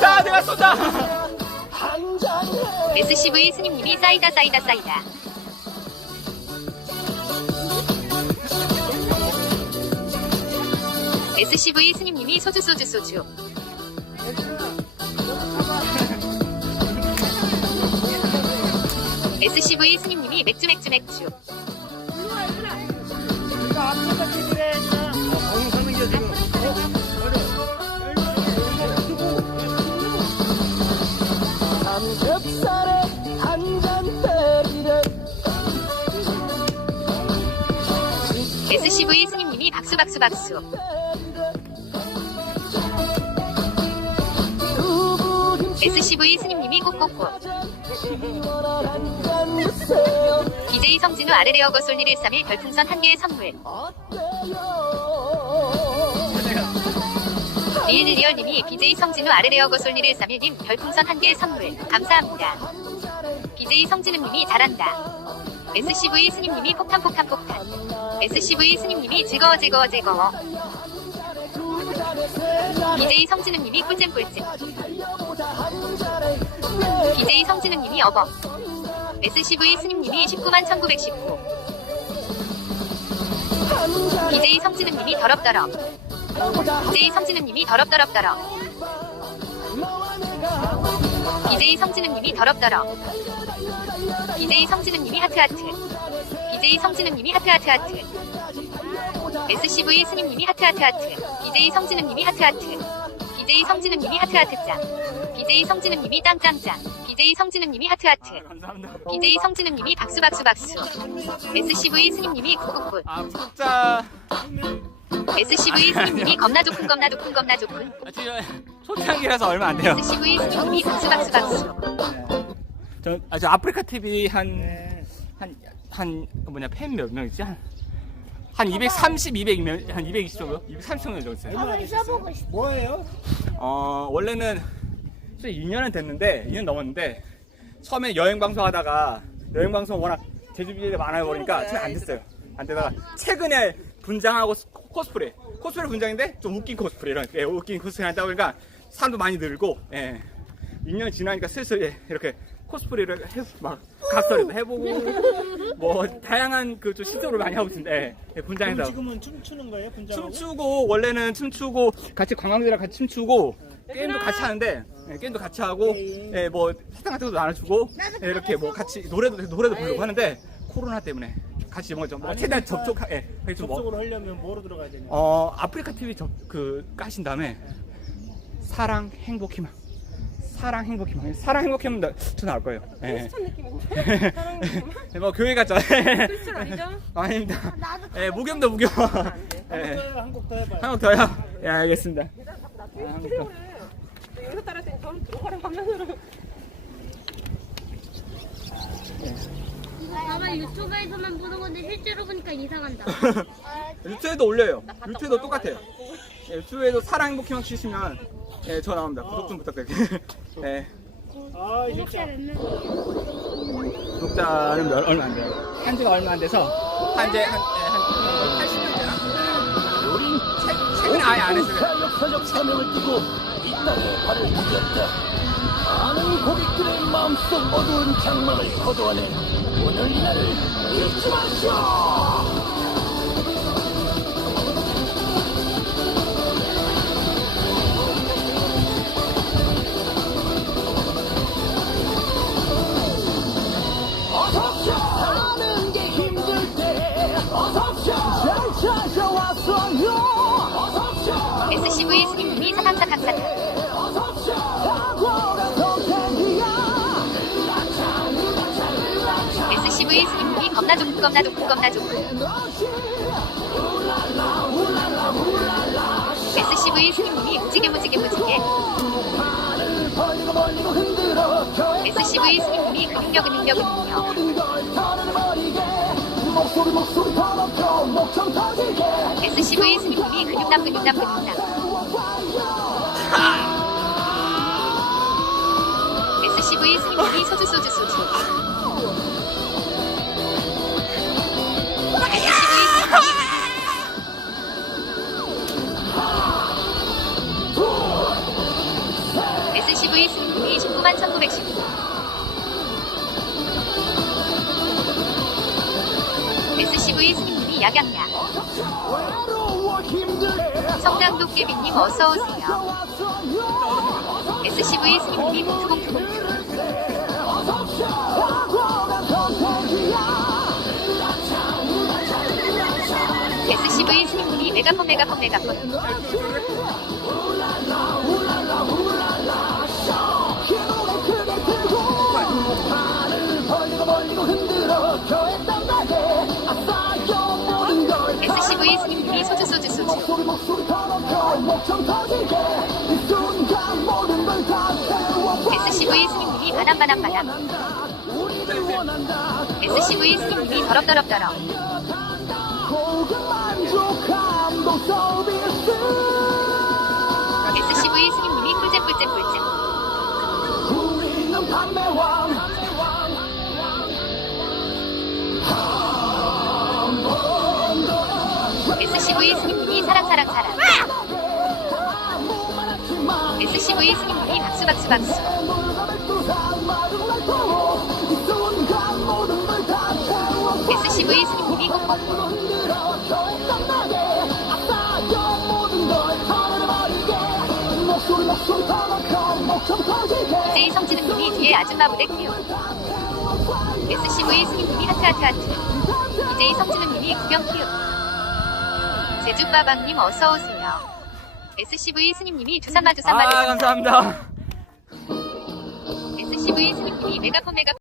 자, 내가 쏜다. SCV 스님님이 사이다 사이다 사이다. SCV 스님님이 소주 소주 소주. SCV 스님님이 맥주 맥주 맥주 SCV 스님님이 박수 박수 박수 SCV 스님님이 꼭꼭꼭 DJ 성진우 아레레어 거솔 113일 별풍선 한 개의 선물 어때요 리일리얼님이 BJ 성진우 아레레어 거솔 113일님 별풍선 한 개의 선물 감사합니다. BJ 성진우님이 잘한다. SCV 스님님이 폭탄 폭탄 폭탄. SCV 스님님이 즐거워 즐거워 즐거워. BJ 성진우님이 꿀잼 꿀잼. BJ 성진우님이 어버. SCV 스님님이 19만 1919. BJ 성진우님이 더럽더럽. BJ 성진우님이 더럽더럽더럽. BJ 성진우님이 더럽더럽. BJ 성진우님이 하트하트. BJ 성진우님이 하트하트 하트. SCV 스님님이 하트하트 하트. BJ 성진우님이 하트하트. BJ 성진우님이 하트하트짱. BJ 성진우님이 짱짱짱. BJ 성진우님이 하트하트. 감사합니다. BJ 성진우님이 박수 박수 박수. SCV 스님님이 구구굿. 아, 구독자. SCV 스님님이 겁나 좋군 겁나 좋군 겁나 좋군. 아, 지금 초창기라서 얼마 안 돼요. SCV 스님님이 박수 박수 박수. 저, 아, 저 아프리카 TV 한, 한, 한, 그 뭐냐, 팬 몇명 있지? 한, 한 230, 200명, 한 220 정도? 230 정도 있어요. 한번 써보고 싶어. 뭐예요? 어, 원래는, 솔직히 2년은 됐는데, 2년 넘었는데, 처음에 여행 방송 하다가, 여행 방송 워낙 제주비에 많아요 보니까, 처음에 안 됐어요. 안 되다가, 최근에 분장하고 스- 코스프레. 코스프레 분장인데, 좀 웃긴 코스프레, 이런, 예, 웃긴 코스프레 하다 보니까, 사람도 많이 늘고, 예. 2년 지나니까 슬슬, 예, 이렇게 코스프레를 해, 막, 각설이도 해보고, 뭐, 다양한 그 좀 시도를 많이 하고 있습니다. 예, 예, 분장해서. 지금은 춤추는 거예요? 분장하고? 춤추고 원래는 춤추고 같이 관광지랑 같이 춤추고 게임도 같이 하는데 예, 게임도 같이 하고 예, 뭐 사탕 같은 것도 나눠주고 예, 이렇게 뭐 같이 노래도 노래도 부르고 하는데 코로나 때문에 같이 뭐죠 뭐 최대한 접촉하 예 하여튼 뭐 접속으로 하려면 뭐로 들어가야 되냐? 어, 아프리카 TV 접, 그, 까신 다음에, 사랑, 행복, 희망. 사랑, 행복, 희망. 사랑, 행복, 희망, 나- 저 나올 거예요. 예. 예, 뭐, 교회 갔죠. 크리스천 아니죠? 아닙니다. 예, 무경도 무경. 예. 한곡 더 해봐요. 한번 더요? 예, 알겠습니다. 아. 여기서 따라 때 저를 들어가라 화면으로. 아마 유튜브에서만 보는 건데 실제로 보니까 이상한다. 유튜브에도 올려요. 유튜브에도 똑같아요. 예, 유튜브에도 사랑, 행복, 희망 치시면, 예, 저 나옵니다. 구독 좀 부탁드릴게요. 예. 아, 진짜. 구독자 몇 명이에요? 구독자는 몇- 얼마 안 돼요. 한지가 얼마 안 돼서 한제 한, 예, 한 80년 되나? 최- 최근에 아예 안 했어요. 사명을 띠고 이 땅에 발을 디뎠다 많은 고객들의 마음속 어두운 장막을 거둬내 오늘 이 날을 잊지 마시오 SCV 스님님이 겁나 좋군 겁나 좋군 겁나 좋군. SCV 스님님이 무지개 무지개 무지개. SCV 스님님이 근육력 근육력 근육력. SCV 스님님이 근육남 근육남 근육남. SCV 스님이 소주소주소주. 1919 SCV 스님 야경야 외로워 힘들게 성당 도 깨비님 어서오세요. SCV 스님님이 봉투봉투 SCV 스님님이 메가폰 메가폰 메가폰 목소리 목소리 터놓고 목청 터지게 이 순간 모든 걸다 채워 SCV 스님님이 바람 바람 바람. 우리를 원한다. SCV 스님님이 더럽더럽더럽 고급 만족 감동 서비스 사랑 사랑 사랑 SCV 스님님이 박수 박수 박수. SCV 스님님이 터지게 DJ 성진음님이 뒤에 아줌마 부대 큐 SCV 스님님이 하트 하트 하트. DJ 성진음님이 구경 큐 제주빠방님 어서오세요. SCV 스님님이 주삼마 주삼마 아 감사합니다. SCV 스님님이 메가폰 메가폰